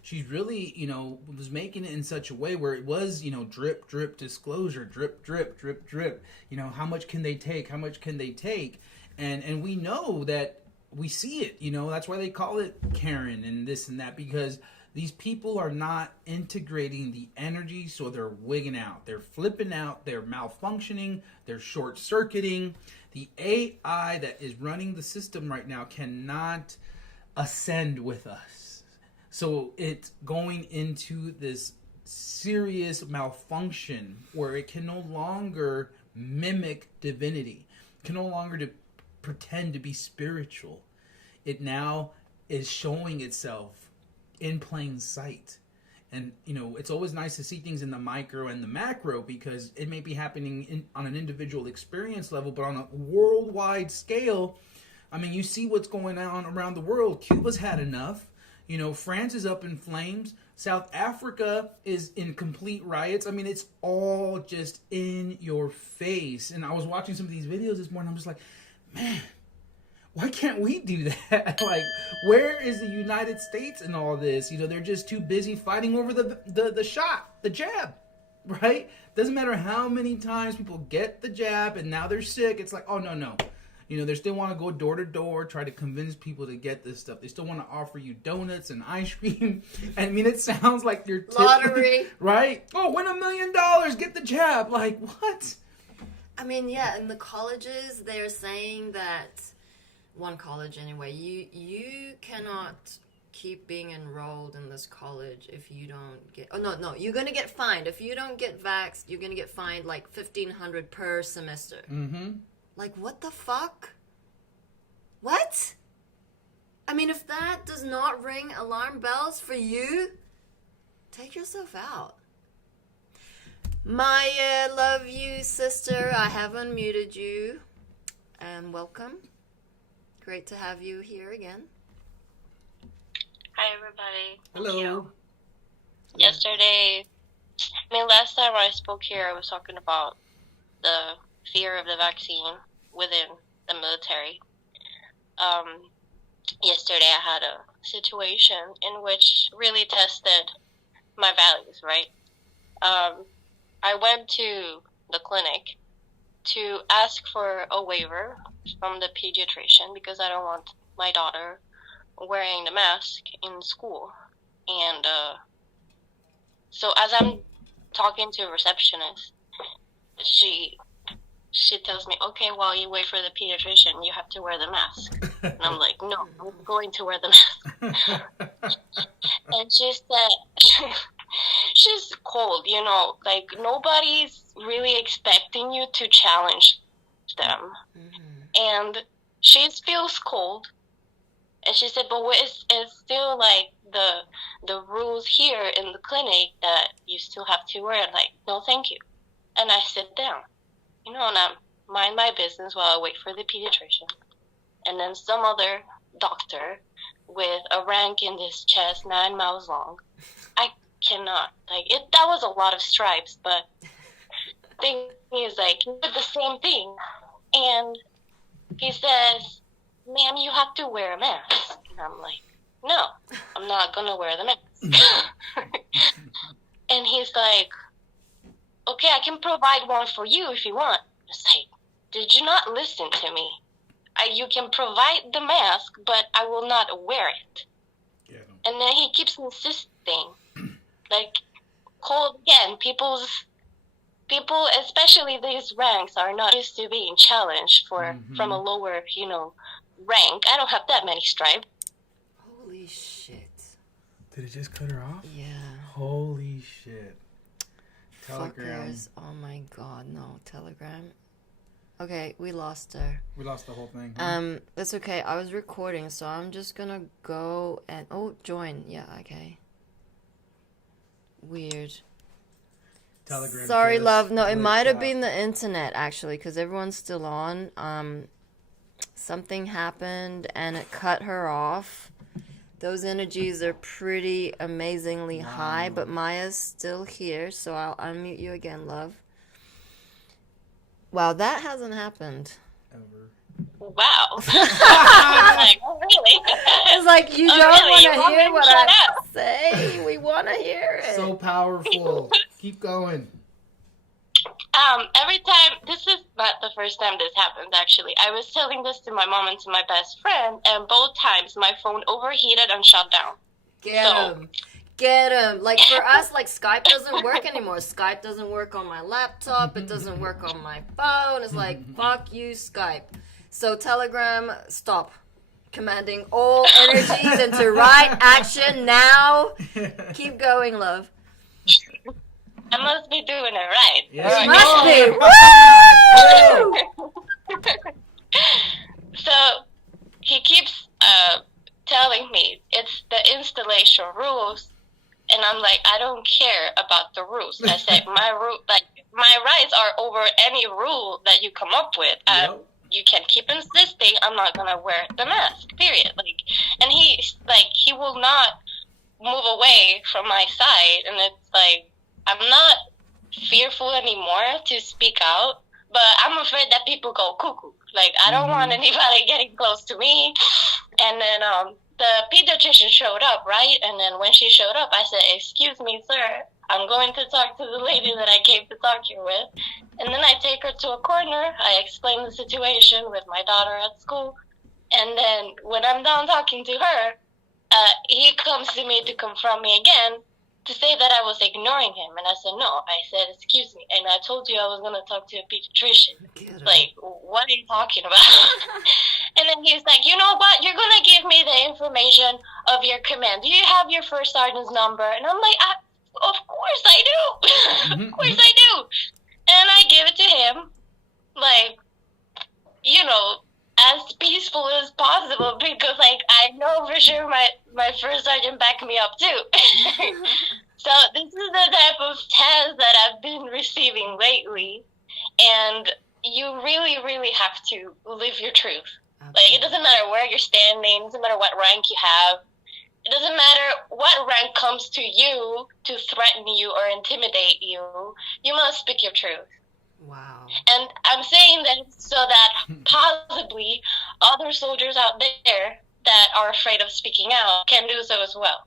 She's really, you know, was making it in such a way where it was, you know, drip, drip, disclosure, drip, drip, drip, drip. You know, how much can they take? How much can they take? And we know that we see it, you know, that's why they call it Karen and this and that, because these people are not integrating the energy, so they're wigging out. They're flipping out. They're malfunctioning. They're short-circuiting. The AI that is running the system right now cannot ascend with us. So it's going into this serious malfunction where it can no longer mimic divinity, can no longer pretend to be spiritual. It now is showing itself in plain sight. And, it's always nice to see things in the micro and the macro because it may be happening on an individual experience level, but on a worldwide scale, you see what's going on around the world. Cuba's had enough. France is up in flames. South Africa is in complete riots. It's all just in your face. And I was watching some of these videos this morning. I'm just like, man, why can't we do that? Like, where is the United States in all this? They're just too busy fighting over the shot, the jab, right? Doesn't matter how many times people get the jab and now they're sick. It's like, oh, no. They still want to go door to door, try to convince people to get this stuff. They still want to offer you donuts and ice cream. It sounds like you're lottery, right? Oh, win $1 million, get the jab. Like, what? Yeah, in the colleges, they're saying that, one college anyway, you cannot keep being enrolled in this college if you don't get... Oh, no, you're going to get fined. If you don't get vaxxed, you're going to get fined like $1,500 per semester. Mm-hmm. Like, what the fuck? What? If that does not ring alarm bells for you, take yourself out. Maya, love you, sister. I have unmuted you. And welcome. Great to have you here again. Hi, everybody. Hello. Thank you. Yesterday, last time I spoke here, I was talking about the fear of the vaccine within the military. Yesterday, I had a situation in which really tested my values, right? I went to the clinic to ask for a waiver from the pediatrician because I don't want my daughter wearing the mask in school. And so as I'm talking to a receptionist, she tells me, okay, while you wait for the pediatrician, you have to wear the mask. And I'm like, no, I'm going to wear the mask. And she said, she's cold, like nobody's really expecting you to challenge them. Mm-hmm. And she feels cold. And she said, but it's still like the rules here in the clinic that you still have to wear. Like, no, thank you. And I sit down, and I mind my business while I wait for the pediatrician. And then some other doctor with a rank in his chest 9 miles long. I cannot, that was a lot of stripes, but thing is, he did the same thing. And he says, ma'am, you have to wear a mask. And I'm like, no, I'm not going to wear the mask. And he's like, okay, I can provide one for you if you want. It's like, did you not listen to me? You can provide the mask, but I will not wear it. Yeah. And then he keeps insisting, cold again, people, especially these ranks, are not used to being challenged from a lower, rank. I don't have that many stripes. Holy shit. Did it just cut her off? Yeah. Holy shit. Telegram. Fuckers. Oh my god, no. Telegram. Okay, we lost her. We lost the whole thing. Huh? That's okay. I was recording, so I'm just gonna go and... Oh, join. Yeah, okay. Weird. Telegram. Sorry, love. No, it might have been the internet, actually, because everyone's still on. Something happened, and it cut her off. Those energies are pretty amazingly high, but Maya's still here, so I'll unmute you again, love. Wow, that hasn't happened. Ever. Wow. I'm like, oh, really? It's like, you don't want to hear what I say. We want to hear it. So powerful. Keep going. Every time, this is not the first time this happens, actually. I was telling this to my mom and to my best friend, and both times my phone overheated and shut down. Get him. Like, for us, Skype doesn't work anymore. Skype doesn't work on my laptop. It doesn't work on my phone. It's like, fuck you, Skype. So, Telegram, stop. Commanding all energies into right action now. Keep going, love. doing it right. Yes, Must be. Woo! So he keeps telling me it's the installation rules, and I'm like, I don't care about the rules. I said my rights are over any rule that you come up with. Yep. You can keep insisting I'm not gonna wear the mask. Period. And he will not move away from my side, and it's like I'm not fearful anymore to speak out, but I'm afraid that people go cuckoo. Like, I don't want anybody getting close to me. And then the pediatrician showed up, right? And then when she showed up, I said, "Excuse me, sir, I'm going to talk to the lady that I came to talk here with." And then I take her to a corner. I explain the situation with my daughter at school. And then when I'm done talking to her, he comes to me to confront me again, to say that I was ignoring him. And I said, no. I said, excuse me. And I told you I was going to talk to a pediatrician. Like, what are you talking about? And then he's like, you know what? You're going to give me the information of your command. Do you have your first sergeant's number? And I'm like, of course I do. Of course I do. And I give it to him, like, you know, as peaceful as possible, because, like, I know for sure my first sergeant backed me up too. So this is the type of test that I've been receiving lately, and you really, really have to live your truth. Absolutely. Like, it doesn't matter where you're standing, it doesn't matter what rank you have, it doesn't matter what rank comes to you to threaten you or intimidate you, you must speak your truth. Wow. And I'm saying that so that possibly other soldiers out there that are afraid of speaking out can do so as well.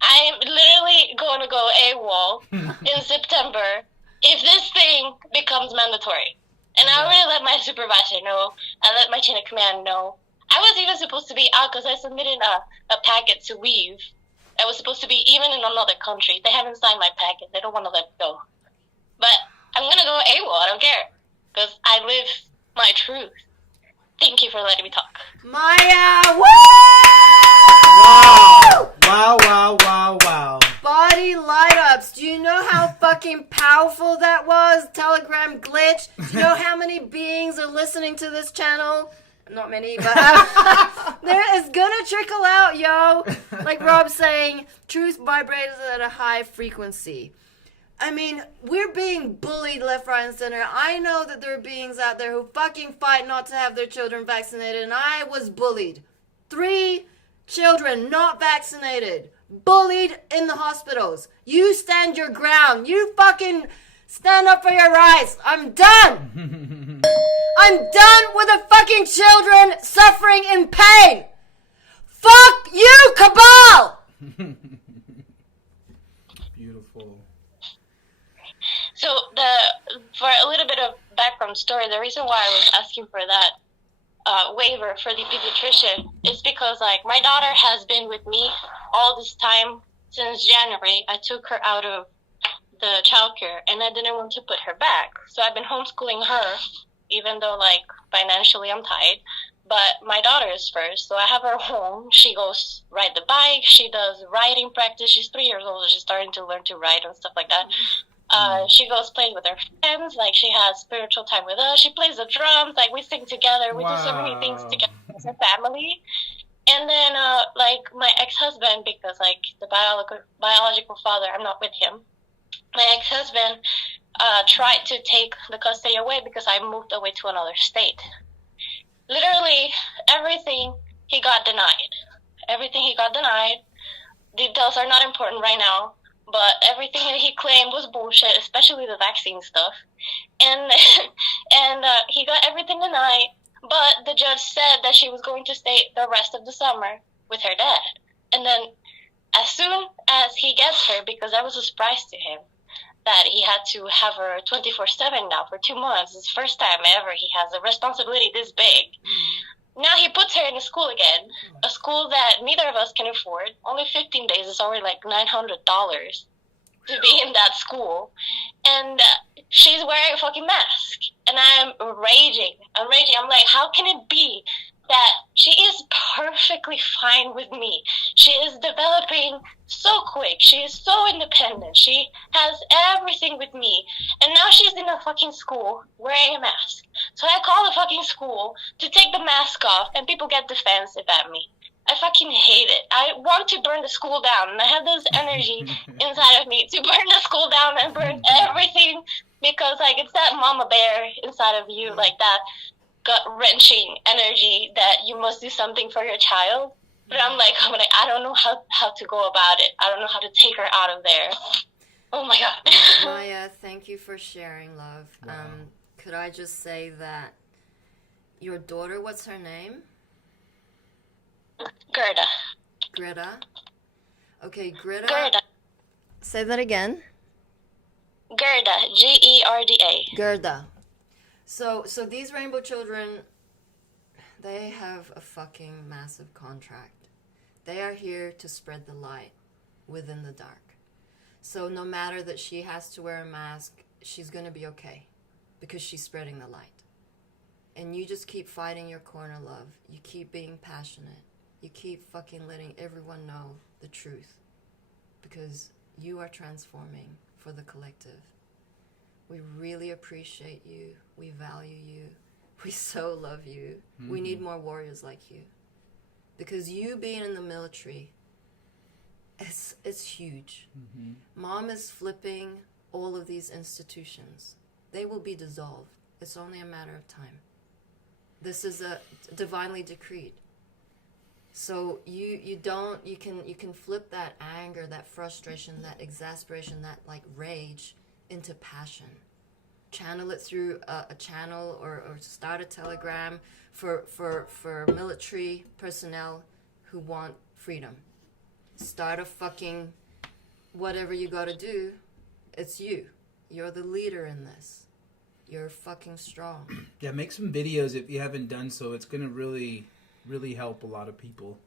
I'm literally going to go AWOL in September if this thing becomes mandatory. And I already let my supervisor know. I let my chain of command know. I was even supposed to be out because I submitted a packet to leave. I was supposed to be even in another country. They haven't signed my packet. They don't want to let me go. But I'm going to go AWOL. I don't care. Because I live my truth. Thank you for letting me talk. Maya, woo! Wow. Body light ups. Do you know how fucking powerful that was? Telegram glitch. Do you know how many beings are listening to this channel? Not many, but there is gonna trickle out, yo. Like Rob's saying, truth vibrates at a high frequency. I mean, we're being bullied left, right, and center. I know that there are beings out there who fucking fight not to have their children vaccinated, and I was bullied. 3 children not vaccinated. Bullied in the hospitals. You stand your ground. You fucking stand up for your rights. I'm done. I'm done with the fucking children suffering in pain. Fuck you, cabal! Beautiful. So for a little bit of background story, the reason why I was asking for that waiver for the pediatrician is because, like, my daughter has been with me all this time since January. I took her out of the childcare and I didn't want to put her back. So I've been homeschooling her, even though, like, financially I'm tied. But my daughter is first, so I have her home. She goes ride the bike. She does riding practice. She's 3 years old. She's starting to learn to ride and stuff like that. She goes play with her friends. Like, she has spiritual time with us. She plays the drums. Like, we sing together. We do so many things together as a family. And then, like, my ex-husband, because, like, the biological father, I'm not with him. My ex-husband tried to take the custody away because I moved away to another state. Literally, everything he got denied. Everything he got denied. Details are not important right now. But everything that he claimed was bullshit, especially the vaccine stuff. And he got everything denied, but the judge said that she was going to stay the rest of the summer with her dad. And then as soon as he gets her, because that was a surprise to him, that he had to have her 24/7 now for 2 months. It's the first time ever he has a responsibility this big. Now he puts her in a school again, a school that neither of us can afford. Only 15 days is already like $900 to be in that school. And she's wearing a fucking mask. And I'm raging. I'm like, how can it be that she is perfectly fine with me. She is developing so quick. She is so independent. She has everything with me. And now she's in a fucking school wearing a mask. So I call the fucking school to take the mask off, and people get defensive at me. I fucking hate it. I want to burn the school down, and I have this energy inside of me to burn the school down and burn everything, because like it's that mama bear inside of you, like that gut-wrenching energy that you must do something for your child. But I'm like, I don't know how to go about it. I don't know how to take her out of there. Oh my God. Maya, thank you for sharing, love. Wow. Could I just say that your daughter, what's her name? Gerda. Greta. Okay, Greta. Gerda. Say that again. Gerda. Gerda. Gerda. So these rainbow children, they have a fucking massive contract. They are here to spread the light within the dark. So no matter that she has to wear a mask, she's going to be okay because she's spreading the light. And you just keep fighting your corner, love. You keep being passionate. You keep fucking letting everyone know the truth because you are transforming for the collective. We really appreciate you. We value you. We so love you. Mm-hmm. We need more warriors like you. Because you being in the military, it's huge. Mm-hmm. Mom is flipping all of these institutions. They will be dissolved. It's only a matter of time. This is a divinely decreed. So you can flip that anger, that frustration, that exasperation, that like rage into passion. Channel it through a channel or start a telegram for military personnel who want freedom. Start a fucking whatever you gotta do. It's you. You're the leader in this. You're fucking strong. Yeah, make some videos if you haven't done so. It's gonna really help a lot of people.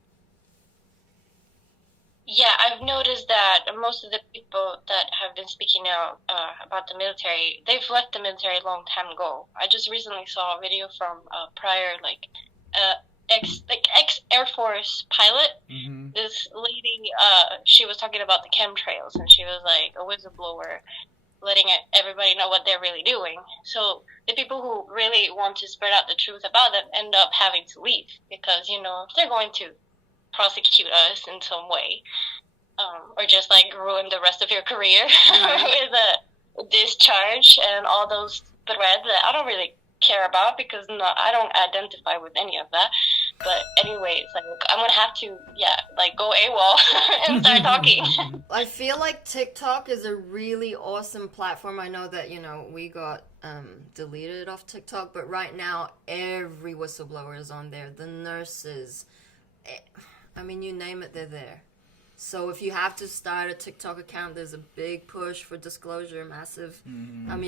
Yeah, I've noticed that most of the people that have been speaking out about the military, they've left the military a long time ago. I just recently saw a video from a prior ex Air Force pilot. Mm-hmm. This lady, she was talking about the chemtrails, and she was like a whistleblower, letting everybody know what they're really doing. So the people who really want to spread out the truth about them end up having to leave because, they're going to prosecute us in some way, or just like ruin the rest of your career with a discharge and all those threads that I don't really care about because I don't identify with any of that. But anyways, like I'm gonna have to go AWOL and start talking. I feel like TikTok is a really awesome platform. I know that we got deleted off TikTok, but right now every whistleblower is on there. The nurses, I mean, you name it, they're there. So if you have to start a TikTok account, there's a big push for disclosure, massive,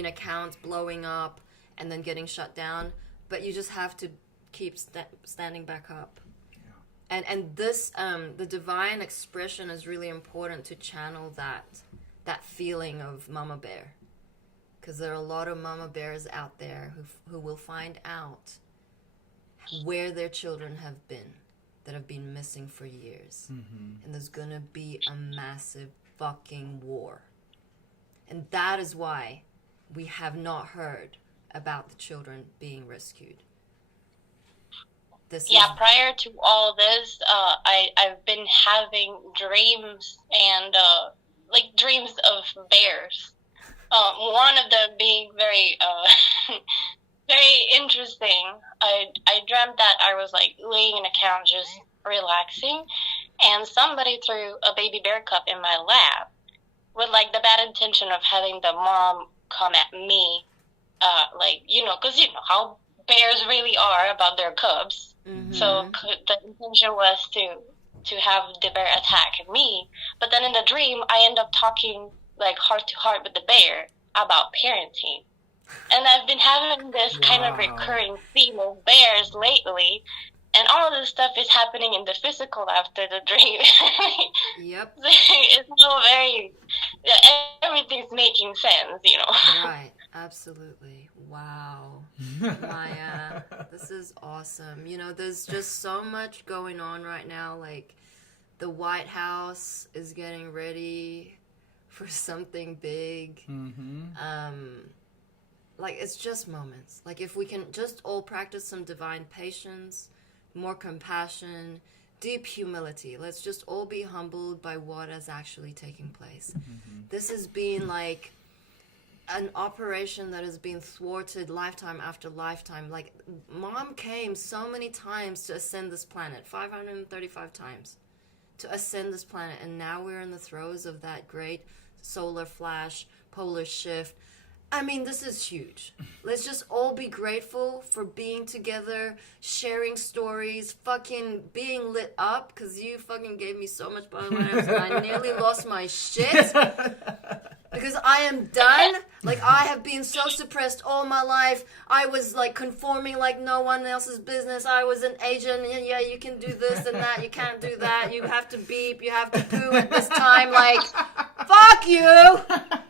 accounts blowing up and then getting shut down. But you just have to keep standing back up. Yeah. And this, the divine expression is really important to channel that feeling of mama bear. Because there are a lot of mama bears out there who will find out where their children have been. That have been missing for years. Mm-hmm. And there's gonna be a massive fucking war. And that is why we have not heard about the children being rescued. Prior to all this, I've been having dreams and dreams of bears. One of them being very very interesting. I dreamt that I was laying in a couch just relaxing, and somebody threw a baby bear cup in my lap with the bad intention of having the mom come at me, because how bears really are about their cubs. Mm-hmm. So the intention was to have the bear attack me, but then in the dream I end up talking heart to heart with the bear about parenting. And I've been having this kind of recurring theme of bears lately, and all of this stuff is happening in the physical after the dream. Yep. It's so very, everything's making sense, Right. Absolutely. Wow. Maya, this is awesome. You know, there's just so much going on right now. Like, the White House is getting ready for something big. Like, it's just moments. Like, if we can just all practice some divine patience, more compassion, deep humility. Let's just all be humbled by what is actually taking place. This has been like an operation that has been thwarted lifetime after lifetime. Like, Mom came so many times to ascend this planet, 535 times to ascend this planet, and now we're in the throes of that great solar flash, polar shift. I mean, this is huge. Let's just all be grateful for being together, sharing stories, fucking being lit up, because you fucking gave me so much butterflies and I nearly lost my shit. Because I am done. Like, I have been so suppressed all my life. I was, like, conforming like no one else's business. I was an agent. Yeah, you can do this and that. You can't do that. You have to beep. You have to poo at this time. Like, fuck you.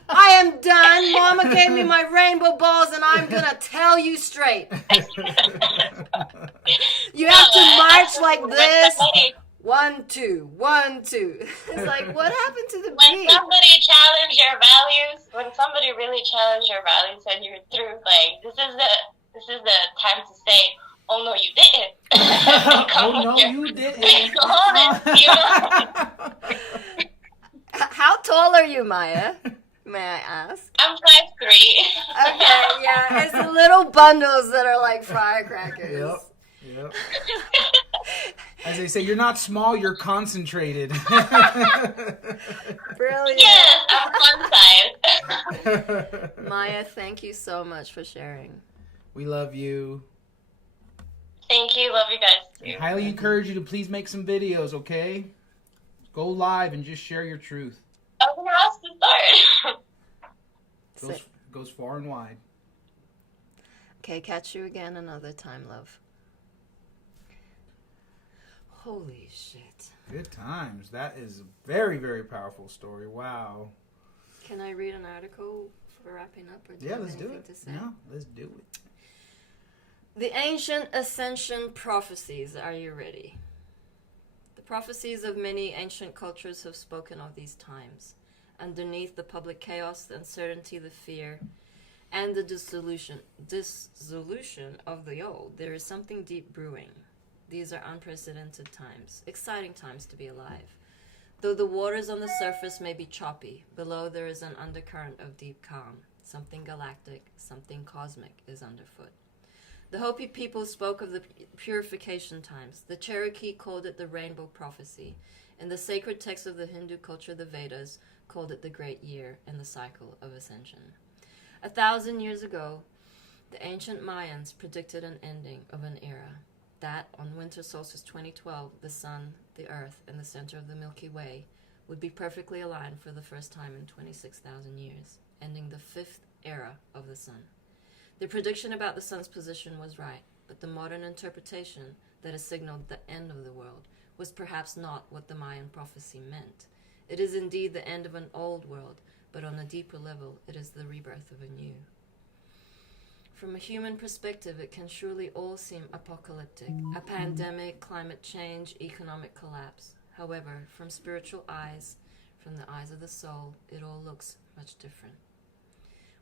I am done. Mama gave me my rainbow balls, and I'm going to tell you straight. You have to march like this. 1, 2, 1, 2. It's like, what happened to the When beat? somebody challenge your values, when somebody really challenge your values and you're through, like, this is the time to say, oh no, you didn't. Oh no, you didn't. How tall are you, Maya? May I ask? I'm 5'3". Okay, yeah, it's the little bundles that are like firecrackers. Yep. As they say, you're not small, you're concentrated. Brilliant. Yes, I'm fun size. Maya, thank you so much for sharing. We love you. Thank you. Love you guys. I highly encourage you to please make some videos, okay? Go live and just share your truth. I was going to start. Goes far and wide. Okay, catch you again another time, love. Holy shit. Good times. That is a very, very powerful story. Wow. Can I read an article for wrapping up? Or do you Yeah, have let's do anything it. to say? No, let's do it. The ancient Ascension prophecies. Are you ready? The prophecies of many ancient cultures have spoken of these times. Underneath the public chaos, the uncertainty, the fear, and the dissolution of the old, there is something deep brewing. These are unprecedented times, exciting times to be alive. Though the waters on the surface may be choppy, below there is an undercurrent of deep calm. Something galactic, something cosmic is underfoot. The Hopi people spoke of the purification times. The Cherokee called it the rainbow prophecy. In the sacred texts of the Hindu culture, the Vedas called it the great year and the cycle of ascension. 1,000 years ago, the ancient Mayans predicted an ending of an era. That on winter solstice 2012, the sun, the earth, and the center of the Milky Way would be perfectly aligned for the first time in 26,000 years, ending the fifth era of the sun. The prediction about the sun's position was right, but the modern interpretation that has signaled the end of the world was perhaps not what the Mayan prophecy meant. It is indeed the end of an old world, but on a deeper level, it is the rebirth of a new. From a human perspective, it can surely all seem apocalyptic. A pandemic, climate change, economic collapse. However, from spiritual eyes, from the eyes of the soul, it all looks much different.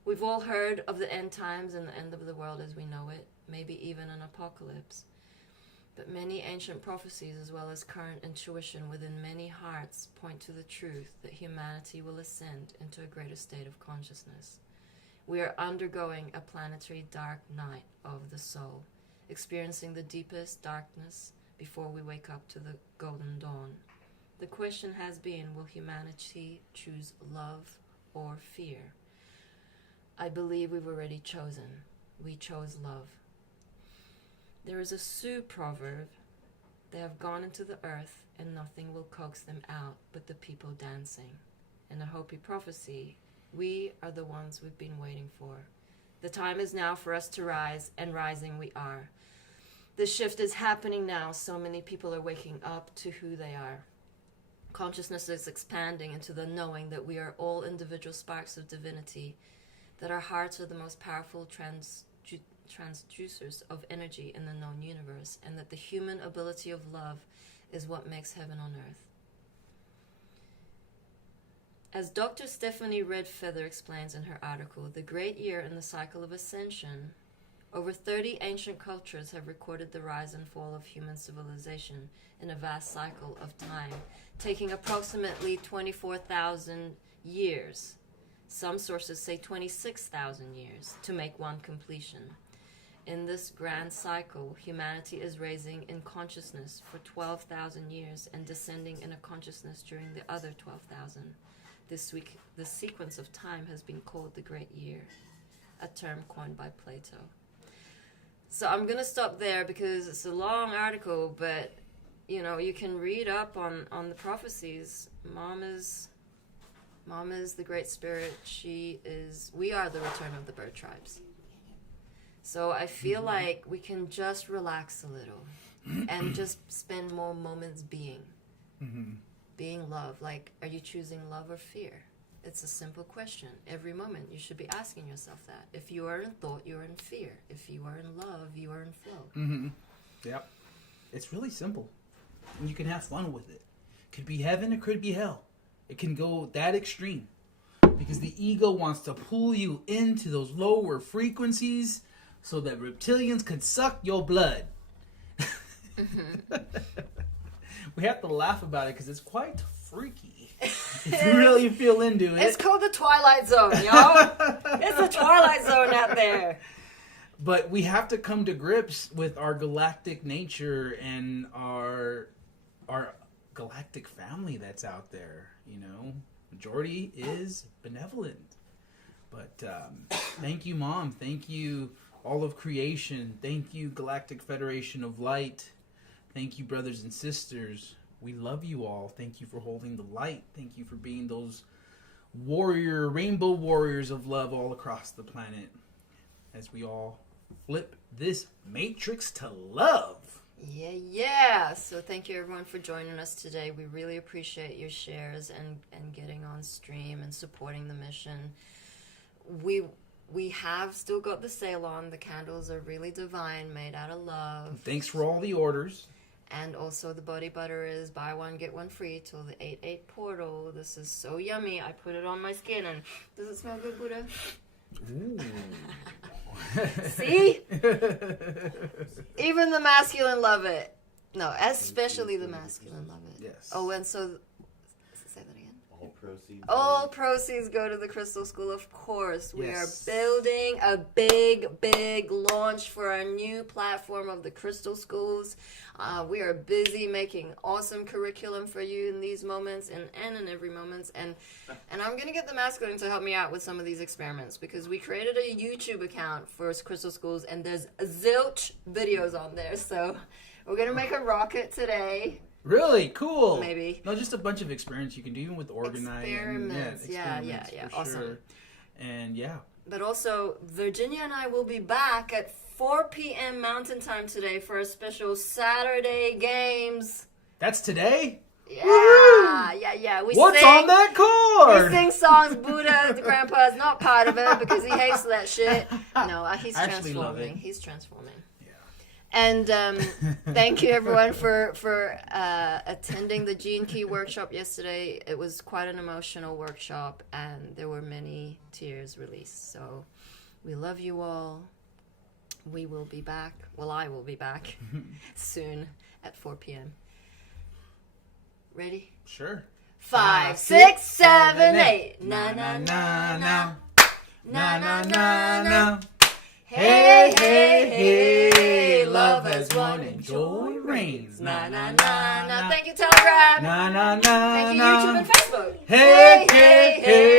We've all heard of the end times and the end of the world as we know it, maybe even an apocalypse. But many ancient prophecies, as well as current intuition within many hearts, point to the truth that humanity will ascend into a greater state of consciousness. We are undergoing a planetary dark night of the soul, experiencing the deepest darkness before we wake up to the golden dawn. The question has been, will humanity choose love or fear? I believe we've already chosen. We chose love. There is a Sioux proverb, they have gone into the earth and nothing will coax them out but the people dancing. In a Hopi prophecy, we are the ones we've been waiting for. The time is now for us to rise, and rising we are. The shift is happening now. So many people are waking up to who they are. Consciousness is expanding into the knowing that we are all individual sparks of divinity. that our hearts are the most powerful transducers of energy in the known universe, and that the human ability of love is what makes heaven on earth. As Dr. Stephanie Redfeather explains in her article, The Great Year in the Cycle of Ascension, over 30 ancient cultures have recorded the rise and fall of human civilization in a vast cycle of time, taking approximately 24,000 years. Some sources say 26,000 years to make one completion. In this grand cycle, humanity is raising in consciousness for 12,000 years and descending in a consciousness during the other 12,000. This sequence of time has been called the Great Year, a term coined by Plato. So I'm going to stop there because it's a long article, but, you know, you can read up on the prophecies. Mom is the Great Spirit. We are the return of the bird tribes. So I feel like we can just relax a little and just spend more moments being. Mm-hmm. Being love. Like, are you choosing love or fear? It's a simple question. Every moment you should be asking yourself that. If you are in thought, you are in fear. If you are in love, you are in flow. Mm-hmm. Yep. It's really simple. And you can have fun with it. Could be heaven, it could be hell. It can go that extreme. Because the ego wants to pull you into those lower frequencies so that reptilians could suck your blood. Mm-hmm. We have to laugh about it because it's quite freaky. If you really feel into it. It's called the Twilight Zone, y'all. It's the Twilight Zone out there. But we have to come to grips with our galactic nature and our galactic family that's out there. You know, majority is benevolent. But thank you, Mom. Thank you, all of creation. Thank you, Galactic Federation of Light. Thank you, brothers and sisters. We love you all. Thank you for holding the light. Thank you for being those rainbow warriors of love all across the planet as we all flip this matrix to love. Yeah. So thank you, everyone, for joining us today. We really appreciate your shares and getting on stream and supporting the mission. We have still got the sale on. The candles are really divine, made out of love. Thanks for all the orders. And also the body butter is buy one, get one free till the 8/8 portal. This is so yummy. I put it on my skin and does it smell good, Buddha? Ooh. See? Even the masculine love it. No, especially the masculine love it. Yes. Oh, and so, say that again. All proceeds. All proceeds go to the Crystal School, of course. We Yes. are building a big launch for our new platform of the Crystal Schools. We are busy making awesome curriculum for you in these moments and in every moment. And I'm going to get the masculine to help me out with some of these experiments because we created a YouTube account for Crystal Schools and there's zilch videos on there. So we're going to make a rocket today. Really cool. Maybe. No, just a bunch of experiments you can do, even with organizing. Experiments. Yeah, for awesome. Sure. And yeah. But also, Virginia and I will be back at 4 p.m. Mountain Time today for a special Saturday Games. That's today? Yeah, Woo-hoo! yeah. What's on that card? We sing songs. Buddha, the grandpa, is not part of it because he hates that shit. No, he's I actually love transforming. it. He's transforming. And thank you, everyone, for attending the Gene Key workshop yesterday. It was quite an emotional workshop, and there were many tears released. So we love you all. We will be back. Well, I will be back soon at 4 p.m. Ready? Sure. 5, 6, 7, 8. Na na na na. Na na na na. Hey, hey, hey, love has won and joy reigns. Na, na, na, na. Thank you, Telegram. Na, na, na, Thank you, na. YouTube and Facebook. Hey, hey, hey.